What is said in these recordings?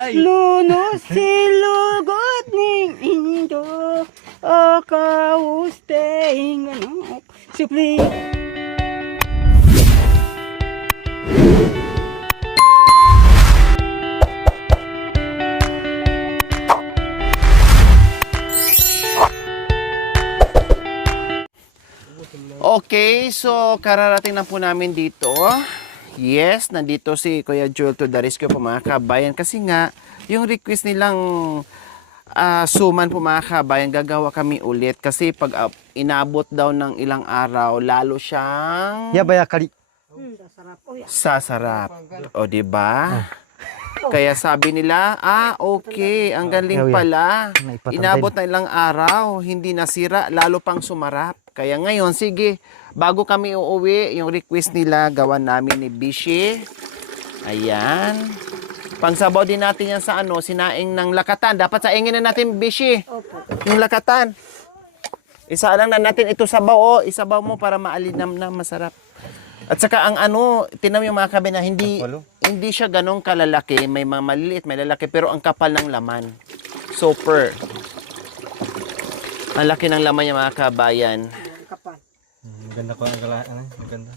Luno silugot ning indo o kausteng ano supli. Okay, so kararating na po namin dito. Yes, nandito si Kuya Joel to the rescue po mga kabayan. Kasi nga, yung request nilang suman po mga kabayan, gagawa kami ulit. Kasi pag inabot daw ng ilang araw, lalo siyang Yabaya kali. sasarap. O, diba? Kaya sabi nila, okay, ang galing pala. Inabot na ilang araw, hindi nasira, lalo pang sumarap. Kaya ngayon, sige, bago kami uuwi, yung request nila, gawan namin ni Bishi. Ayan. Pangsabaw din natin yan sa sinaing ng lakatan. Dapat saingin na natin, Bishi. Yung lakatan. Isa lang na natin ito sabaw, isabaw mo para maalinam na masarap. At saka ang tinam yung mga kabe na hindi siya ganong kalalaki. May mga maliliit, may lalaki, pero ang kapal ng laman. Super. Ang laki ng laman yung mga kabayan. Maganda ko ang galaan. Maganda.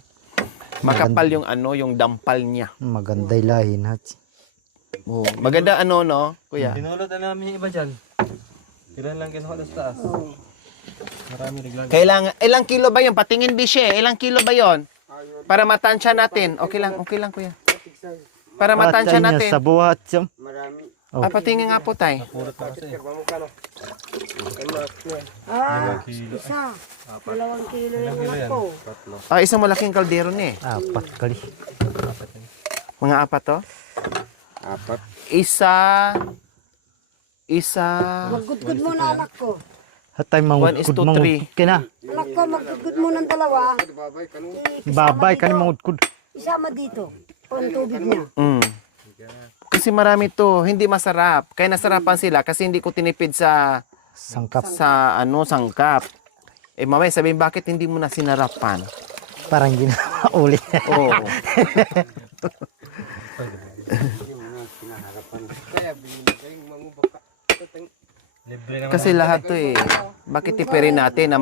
Makapal yung yung dampal niya. Maganda yung lahi natin. Oh, maganda no, kuya? Dinulot na namin yung iba dyan. Ilan lang kinuha sa taas. Marami naglag. Kailangan, ilang kilo ba yun? Patingin, Bishe. Ilang kilo ba yun? Para matansya natin. Okay lang, kuya. Para matansya natin. Sa buhat siyam. Patingin nga po, tay. Isa. 2 kilo yung anak ko. Isang malaking kaldero ni. 4 kali. Mga 4 to? 4. Isa. Maggudgud mo na anak ko. Hatay mangudkud 1:3. kina. Anak ko, maggudgud mo ng 2. Babay kani mangudkud. Isama dito. Ang tubig niya. Kasi marami to, hindi masarap. Kaya nasarapan sila kasi hindi ko tinipid sa Sangkap. sangkap. Mamaya sabihin, bakit hindi mo na sinarapan? Parang ginauli. Oo. Kasi lahat to bakit tipirin natin na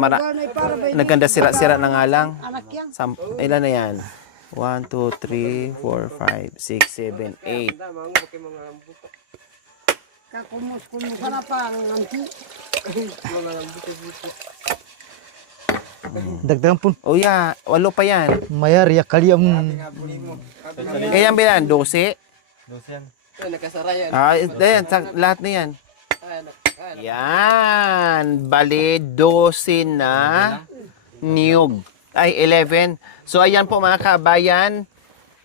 naganda sira-sira na nga lang? Anak yan. Ilan na yan? 1, 2, 3, 4, 5, 6, 7, 8. Kakumus-kumus na pa ang anti. Dagdagan pun. Oh yeah, 8 pa yan. Mayar ya kali ang Yan bilan, 12? 12 yan. Yan, lahat na yan. Yan, bali 12 na niyog. Ay, 11. So, ayan po mga kabayan.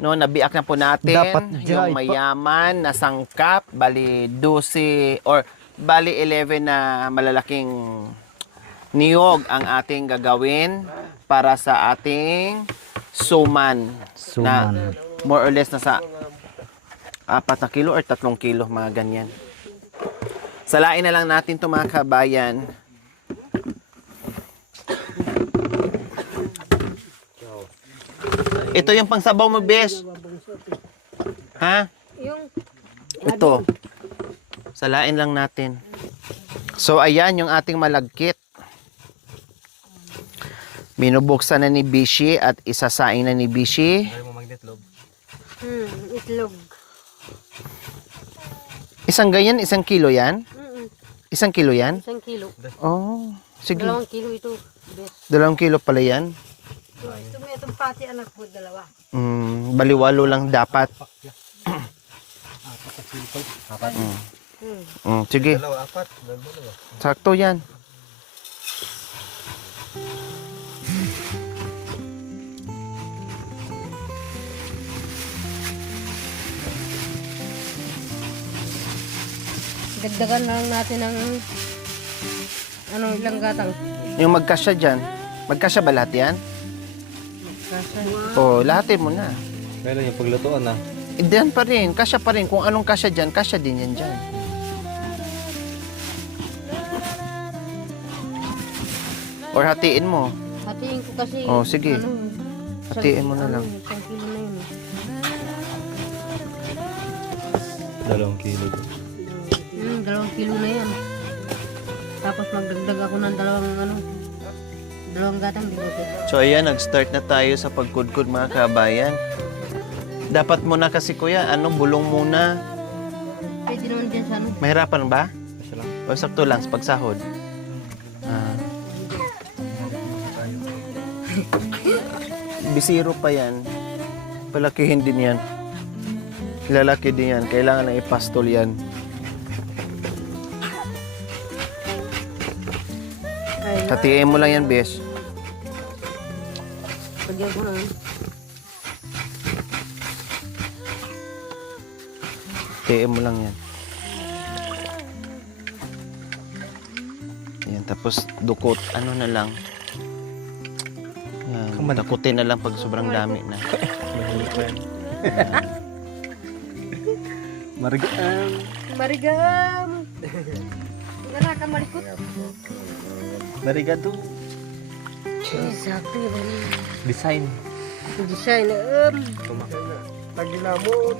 Nabiak na po natin. Dapat yung mayaman na sangkap. Bali 12 or bali 11 na malalaking niyog ang ating gagawin para sa ating suman. Na more or less nasa 4 na kilo or 3 kilo, mga ganyan. Salain na lang natin ito mga kabayan. Ito yung pangsabaw mo, Besh. Ha? Ito. Salain lang natin. So, ayan yung ating malagkit. Binubuksan na ni Bishi at isasaing na ni Bishi. Itlog. Isang ganyan, 1 kilo yan? 1 kilo yan? 1 kilo. Oh, sige. 2 kilo ito. 2 kilo pala yan. Ito may itong pati anak ko, 2. Baliwalo lang dapat. Sige. Sakto yan. Dagdagan na lang natin ng ilang gatang. Yung magkasya dyan. Magkasya ba lahat yan? Oo, lahatin mo na. Kaya yung paglutuan na. Diyan pa rin. Kasya pa rin. Kung anong kasya dyan, kasya din yan dyan. Or hatiin mo. Hatiin ko kasi. Oh, sige. Hatiin mo na lang. 1 kilo na yun. 2 kilo. 2 kilo na yan. Tapos magdagdag ako ng dalawang gatang bigote. So ayan, nag-start na tayo sa pagkudkod mga kabayan. Dapat muna kasi kuya, bulong muna. Pwede naman dyan sa Mahirapan ba? Kasi lang. O sakto lang sa pagsahod? Bisiro pa yan. Palakihin din yan. Lalaki din yan. Kailangan na ipastol yan. Hatiin mo lang yan, bes. Pagyan ko na. Hatiin mo lang yan. Yan, tapos dukot. Ano na lang. Yan, takutin na lang pag sobrang dami na. Marigam. Marigam! Gana ka malikot. Marigado. Exactly. Design. Design. Tagilamon.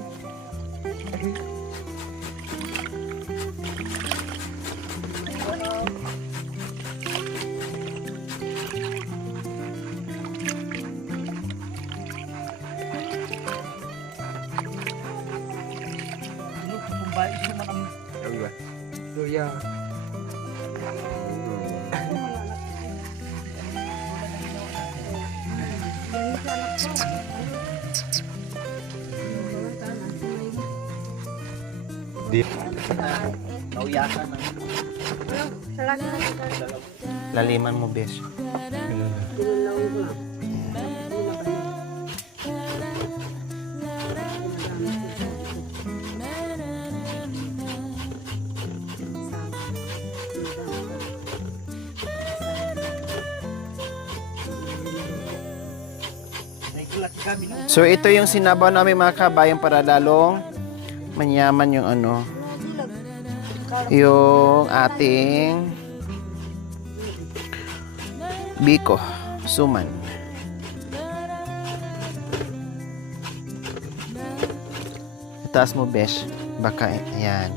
Luya. Di. Laliman mo, bes. So ito yung sinabaw namin mga kabayan para lalong manyaman yung yung ating biko, suman. Itaas mo, besh. Baka, yan.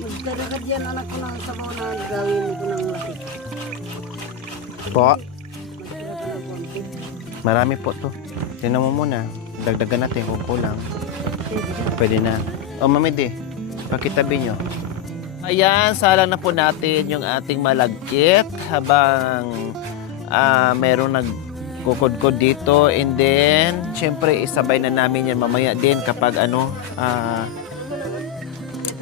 Magdaragad yan anak ko ng sabaw na gawin ko ng laki. Po, Magdaragad ako ang tip. marami po to. Tingnan mo muna. Dagdagan natin kung kulang. Pwede na. O, mamidi. Pakitabi nyo. Ayan, salang na po natin yung ating malagkit habang merong nagkukod-kod dito. And then, syempre, isabay na namin yan mamaya din kapag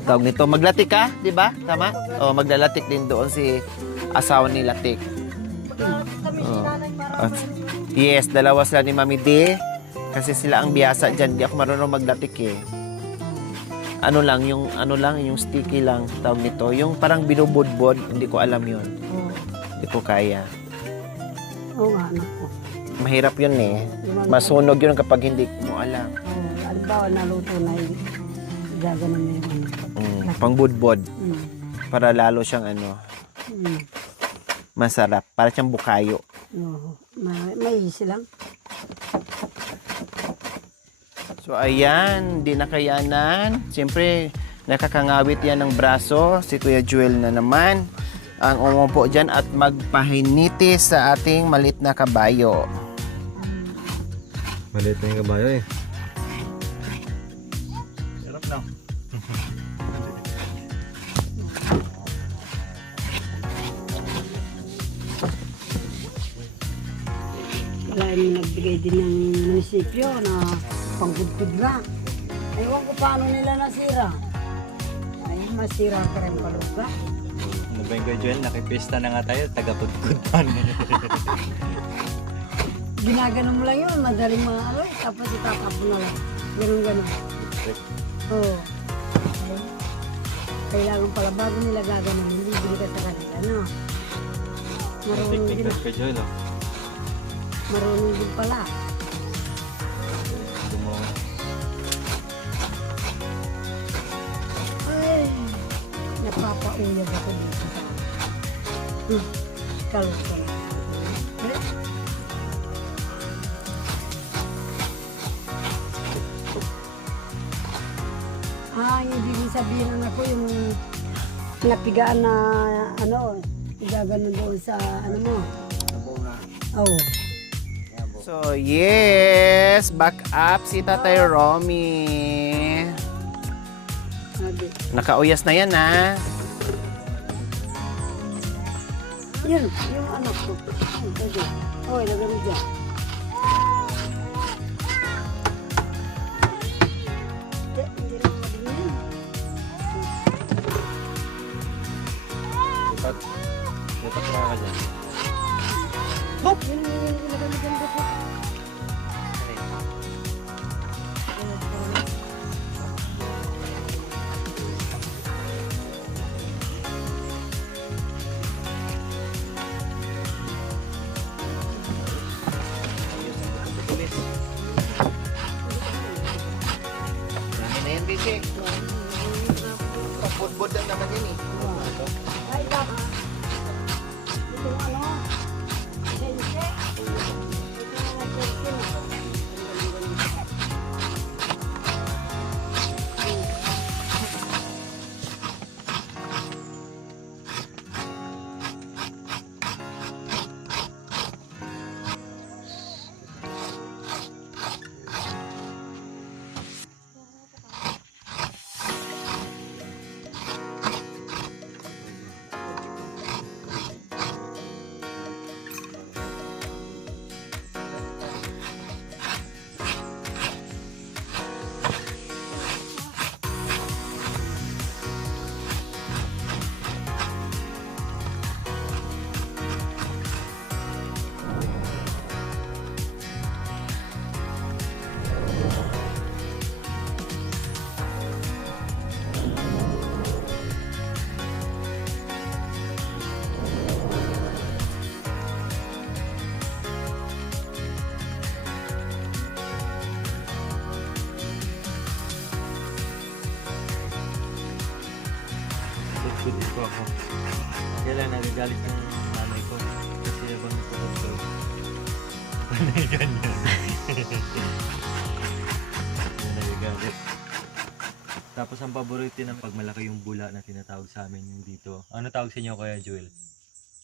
tawag nito. Maglatik ka, di ba? Tama? O, maglalatik din doon si asawa ni Latik. Oh. Yes, dalawa sila ni Mami D. Kasi sila ang biyasa dyan. Di ako marunong maglatik eh. Yung sticky lang tawag nito. Yung parang binubudbod, hindi ko alam yun. Hindi ko kaya. Oo nga anak ko. Mahirap yun eh. Masunog yun kapag hindi mo alam. Halimbawa naluto na yun. Gaganon na yun. Pangbudbod. Para lalo siyang masarap. Para siyang bukayo. Oo. May easy lang. So ayan, di nakayanan. Siyempre, nakakangawit yan ng braso. Si Kuya Joel na naman ang umupo dyan at magpahinitis sa ating maliit na kabayo. Maliit na yung kabayo eh. Sarap lang. Wala yung nagbigay din ng munisipyo na panggudkod lang. Ewan ko paano nila nasira. Ay, masira ka rin paluga. Ano ba yung Joel? Nakipista na nga tayo. Taga-pudpud pa. Ginaganon mo lang yun, madaling maaloy. Tapos itatapon na lang. Ganun. Oo. Ay, kailangan pala bago nila gaganon, hindi bili ka sa kanila, no? Marunong din. Technical ka Joel oh. Marunong din pala. Ay, napapauyag ako dito sa kalusan. yung ibig sabihin ng ako yung napigaan na ano, igaganon doon sa ano mo. Oo. So, yes, back up si Tatay Romy. Sabi. Nakauyas na yan, ha? Yan, yung anak ko. Pwede. Oh, ilagay mo dyan. Hindi lang madingin. Dapat mga ka dyan. Bop! Yun yung ilagay mo dyan. Bop. Dami na yan, Biche. Pabudbud lang naman yan, eh. Ay, dapat. Itong ano, sense. Ito na sense. Good ko ako. Kailan nagagalit ng nanay ko. Kasi habang nagpapagod. Panay ganyan. Yan nagagalit. Tapos ang paborito ng pag malaki yung bula na tinatawag sa amin yung dito. Ano tawag sa inyo Kuya Joel?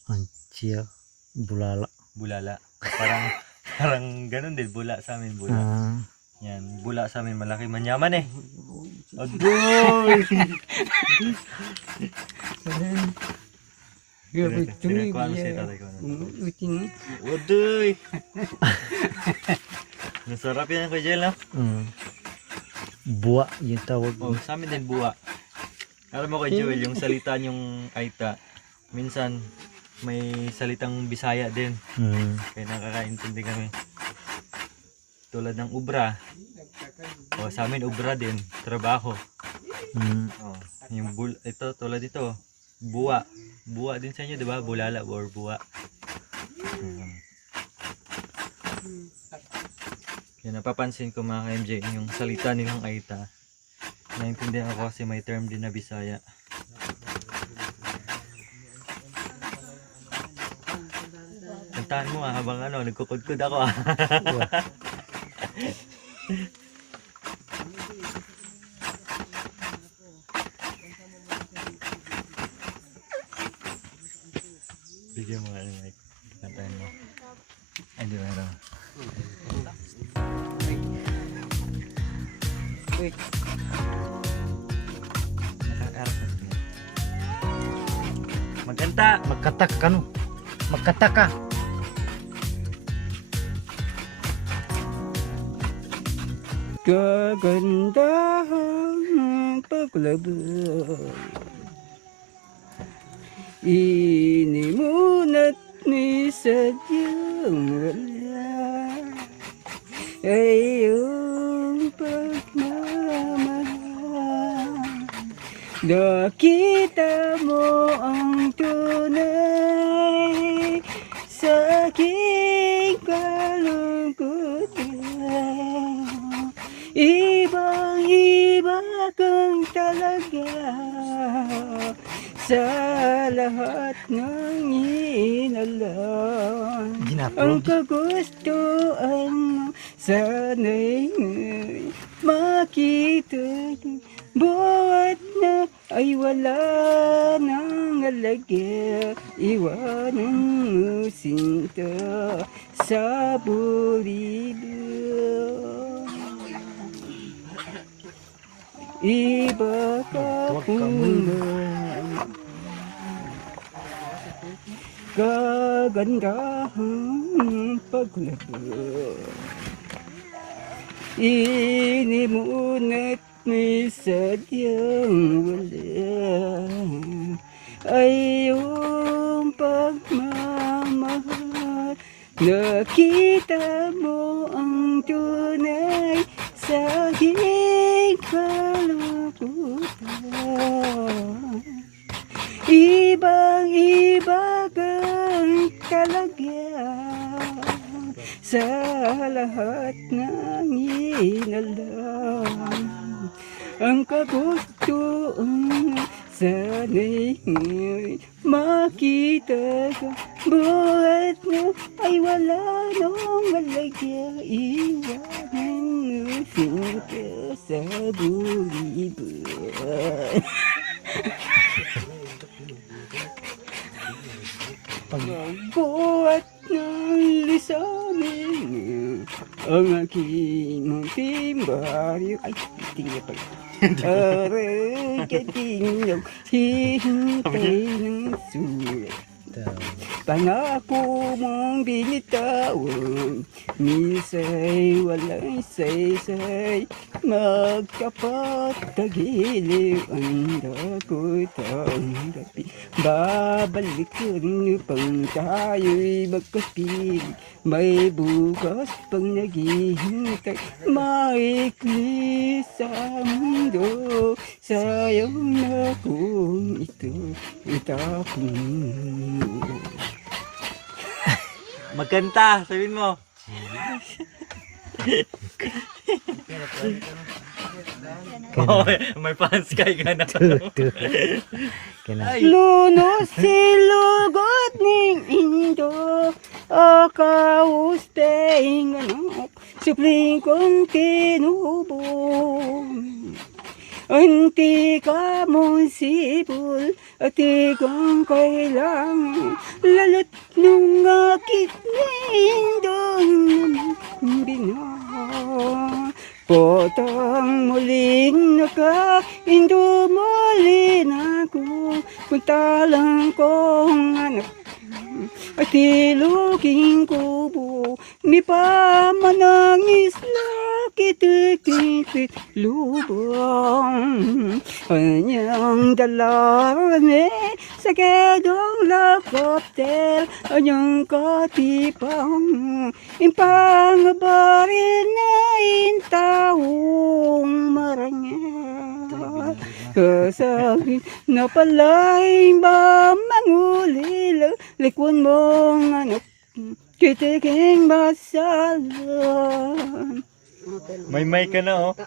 Anchiya. Bulala. Bulala. Parang ganun din. Bula sa amin. Bula. Yan. Bula sa amin malaki. Manyaman eh. Agoy! Tinakuha mo siya tatay ko. Agoy! Nasarap yan Kuya Joel, no? Buwa yung tawag. Oh, sa amin din buwa. Alam mo Kuya Joel, yung salita niyong Aita, minsan may salitang Bisaya din. Kaya nakakaintindi kami. Tulad ng ubra. O sa amin ubra din, trabaho. Oh, yung ito tulad ito, buwa. Buwa din sa inyo, 'di ba? Bulala or buwa. Yan napapansin ko mga ka-MJ, yung salita nilang Aita. Naintindihan ako kasi may term din na Bisaya. Kantahan mo habang nagkukudkud ako Bigyan mo nga ng mic. Kantahan mo. Ay, di meron. Wait. Nakakarap na siya. Magkanta! Magkatak ka no. Magkatak ka. Kagandahan paglabas inimunat ni sadyang wala ay iyong pagmamahal. Nakita mo ang tunay sa aking kalungkutan. Ibang-iba kang talaga sa lahat ng inalam. Ang kagustuhan mo sana'y makita buhat na ay wala nang halaga. Iwanan mo sinta sa bulido. Iba ka puman, kagandahang paglaro. Inimunat may sadyang wala ay iyong pagmamahal. Nakita mo ang tunay sa aking kalungkutan. Ibang-iba kang talaga sa lahat ng inalam. Ang kagustuhan sana'y ngayon makita ka. Buhat na ay wala nang halaga. Iwanan mo sinta sa buliban. Buhat ng lisanin ang aking munting baryo. Ay, tingnan pa. Aray, katingin hihintay ng sulat. Pangako mong binitawan, misa'y walang saysay. Magkapatagiliw ang dakot ang gabi. Babalikan upang tayo'y magkapilig. May bukas pang naghihintay, maikli sa mundo. Sayang na kung ito itapon. Magkanta, sabihin mo. Oh, may fans kay ka na. Lunos silugot ning indo, akausteng anak, supling kong tinubong. Anti ka mong sipol, at ikong kailangan, lalot nung akit nindong bina. Potang muling naka-indo muli na ako, puntalang kong anak, at iluging kubo, mi pamanangis lakit-ikit lubang. Anyang dalane sa kedong lakoptel, anyang katipang impang barin na intaong marangal. Kasabit na pala'y ba mangulila, likwan mong anak, kitiking masalan. May mic ka na, oh.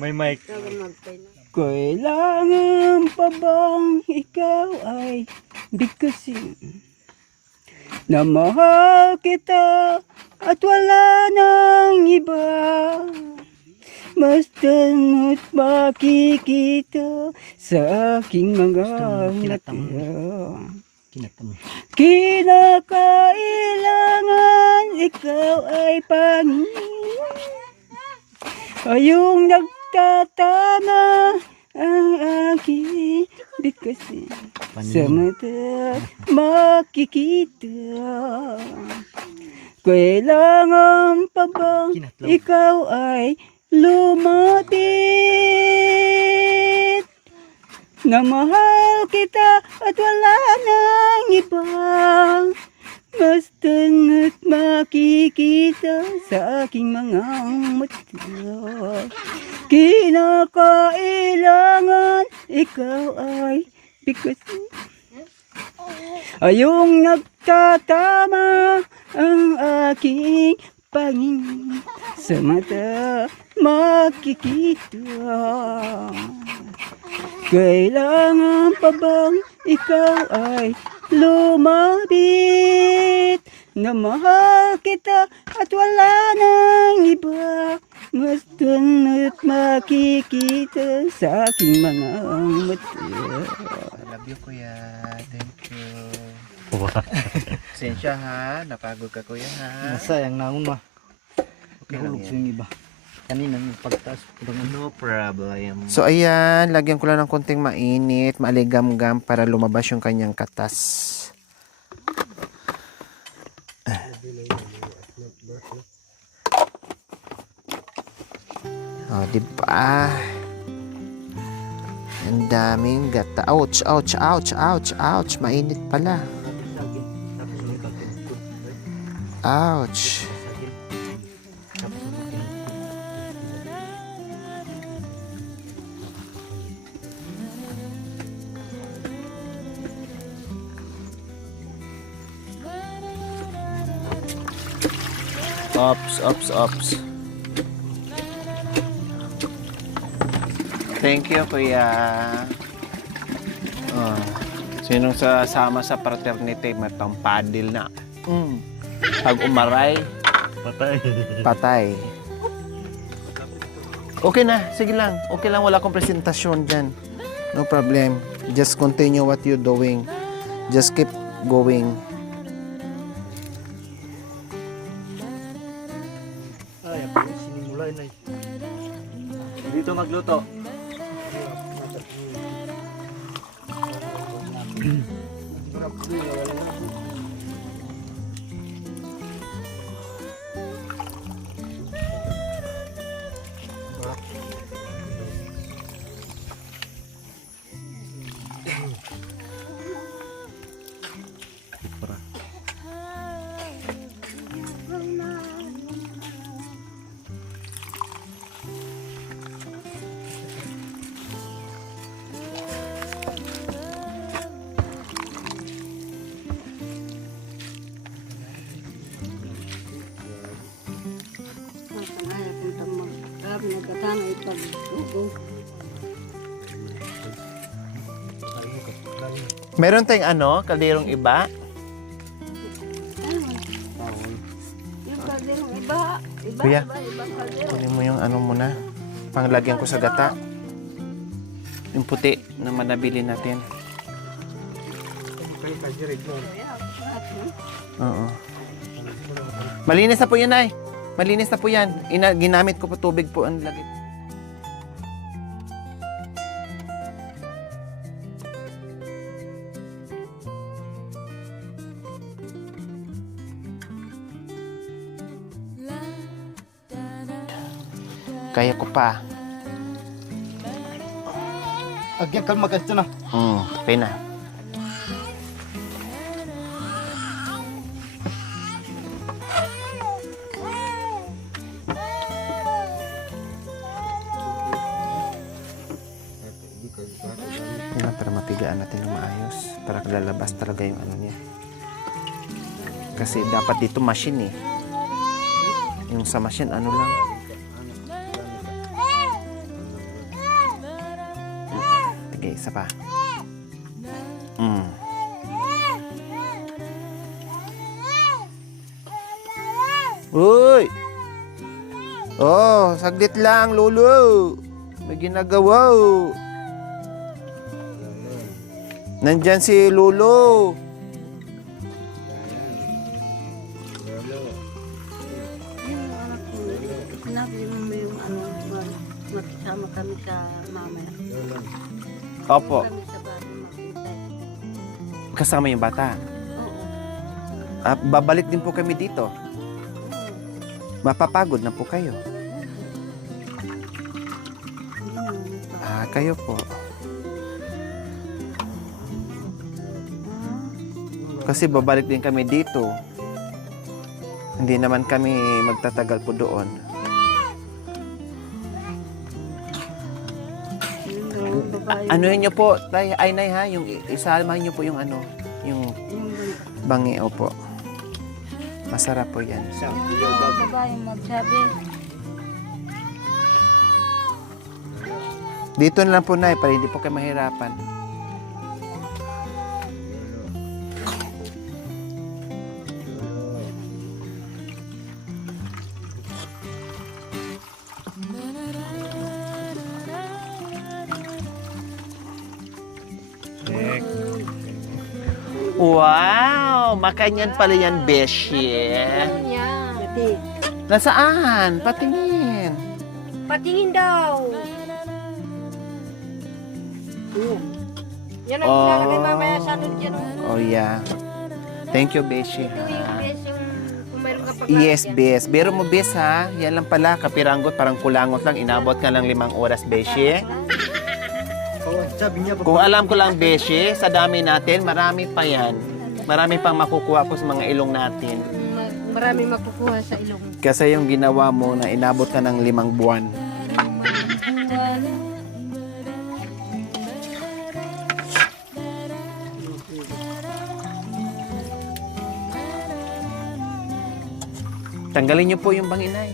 May mic. Kailangan pa bang ikaw ay bigkasin na mahal kita at wala nang iba? Basta't makikita sa aking mga mata. Kinakailangan ikaw ay Panginoon, ayong nagtatama ang aking bigkasin. Sa mata makikita. Kailangan pa bang ikaw ay lumapit na mahal kita at wala nang iba? Basta't makikita sa aking mga mata. Kinakailangan ikaw ay bigkasin, ayong nagtatama ang aking Panginoon. Sa mata makikita. Kailangan pa bang ikaw ay lumapit na mahal kita at wala nang iba? Masdan at makikita sa aking mga mata. I love you, kuya. Thank you. Sensya ha, napagod ka kuya ha. Nasayang naon ma. Okay lang Nahulog sa yan. yung iba. Kanina yung pagtaas. No problem. So ayan, lagyan ko lang ng konting mainit, maaligam-gam para lumabas yung kanyang katas. Oh, di ba? Ang daming gata. Ouch, ouch, ouch, ouch, ouch. Mainit pala. Ouch. Ops. Thank you, kuya. Oh. Sinong sasama sa fraternity, matang paddle na. Pag umaray, patay. Okay na, sige lang. Okay lang, wala akong presentasyon dyan. No problem. Just continue what you're doing. Just keep going. Ay, ako sinimulay na. Dito magluto. Nagkatana ipag-dugo. Meron tayong kalderong iba. Yung kalderong iba. Kuya. Iba kaldero. Kunin mo yung muna. Panglagyan ko sa gata. Yung puti na manabili natin. Oo. Malinis na po yan, ay. Malinis na po yan. Ginamit ko po tubig po ang lagay. Kaya ko pa. Agyan kalma ka ito na. Okay na. Yan, para mapigaan natin ng maayos. Para lalabas talaga yung niya. Kasi dapat dito machine eh. Yung sa machine lang. Sige, isa pa. Uy! Oh, saglit lang, Lolo. May ginagawa. Nandyan si Lolo. Yung anak ko, sinabi mo yung magkasama kami sa mamaya. Opo, Kami sa bahay makintay. kasama yung bata. Oo. Babalik din po kami dito. Mapapagod na po kayo. Kayo po. Kasi babalik din kami dito. Hindi naman kami magtatagal po doon. Yung babae. Anuhin nyo po, tay, ay nay ha, yung isamahin nyo po yung yung Yung bangi, opo. Masarap po yan. babae magsabi. Dito na lang po nay, para hindi po kayo mahirapan. Wow! Makanyan pala yan, Beshi. Ano yan? Pati. Nasaan? Patingin. Patingin daw. Yan. Yan ang Oh. ilalagay mamaya sa ano dyan. Oh. Oh, yeah. Thank you, Beshi. Ito yung best yung kung mayroon ka pag Yes, Bes. Bero mo, Bes, ha? Yan lang pala. Kapiranggot, parang kulangot lang. Inabot ka lang 5 oras, Beshi. Oo, sabi niya, Kung alam ko lang, Beshi, sa dami natin, marami pa yan. Marami pang makukuha ko sa mga ilong natin. Maraming makukuha sa ilong. Kasi yung ginawa mo na inabot ka ng 5 buwan. Tanggalin niyo po yung banginay.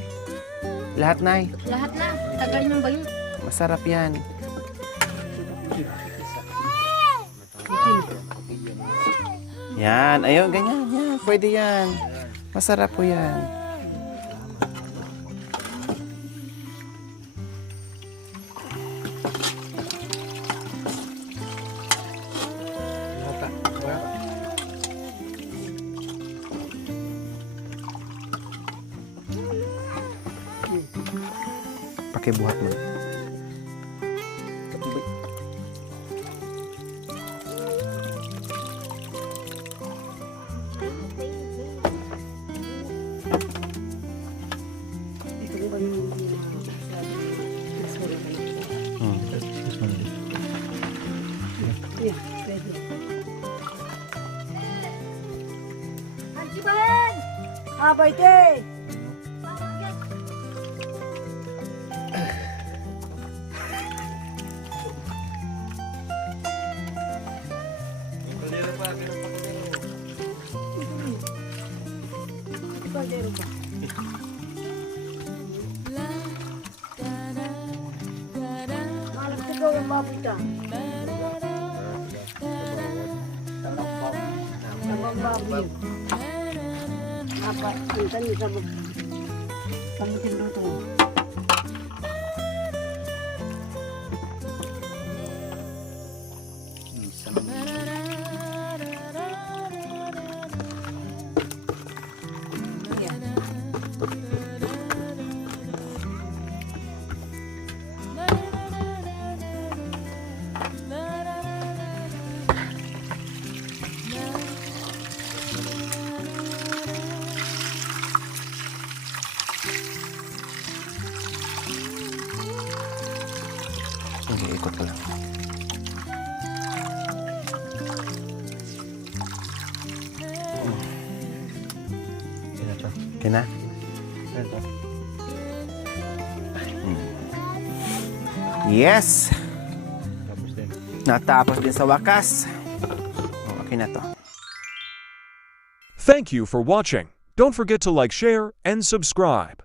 Lahat, Nay. Lahat na. Tagal ng bayo. Masarap yan. Yan. Ayun, ganyan. Yan. Pwede yan. Masarap po yan. Pakibuhat mo. Ito ba yung yeah, pwede. Ansibahan! Abay, te! Kaldero pa. Malas ka daw yung baboy ka. Sabang baboy. Apa, minsan yung sabang. Samutin luto. Sige, ikot ko lang. Okay na? Yes! Natapos din sa wakas. Okay na to. Thank you for watching. Don't forget to like, share, and subscribe.